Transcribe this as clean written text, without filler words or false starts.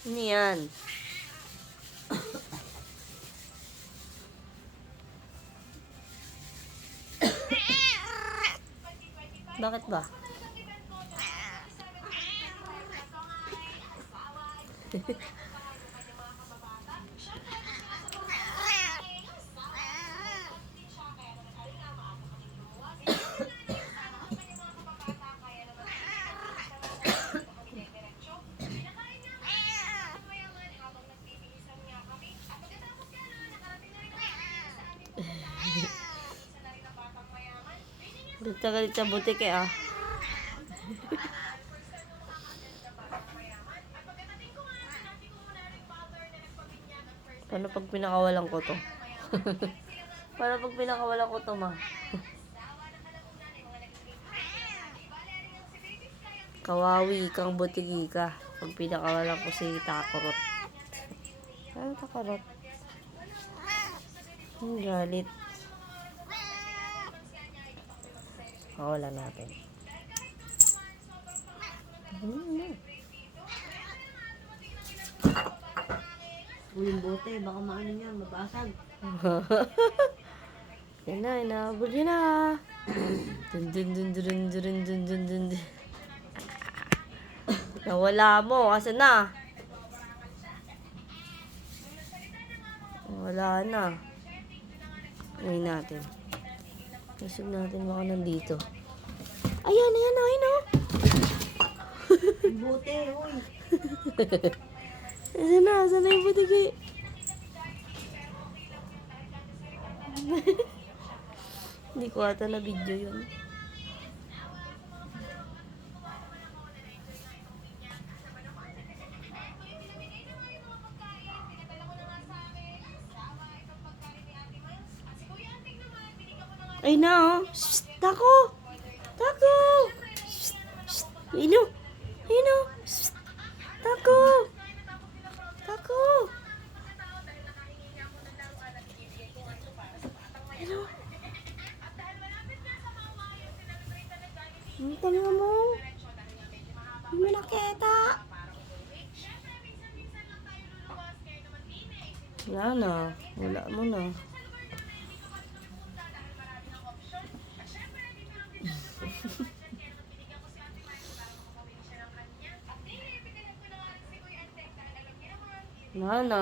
Ano yan? Bakit ba? Galit sa butik eh ah. Paano pag pinakawalan ko to? Paano pag pinakawalan ko to, ma? Kawawi kang butigi ka. Pag pinakawalan ko si Takurot. Ano Takurot? Ang galit. Kawalan natin. Uling bote, baka maano niya, mabasag. Yan na, inaabot yun na. Dun dun dun dun dun dun dun dun dun. Nawala mo, asa na? Wala na. Ngayon natin. Isog natin baka nandito. Ayan, ayan, ayan, oh. Bote, uy. Asa na yung butigi? Hindi ko ata na video yun. Ay na, oh. Shh, tako! Tako! Shh, shh. Ino! Ino! Shh, tako! Tako! Ino! Ang tanga mo! Hindi mo nakita! Wala na. Wala mo na. Wala na.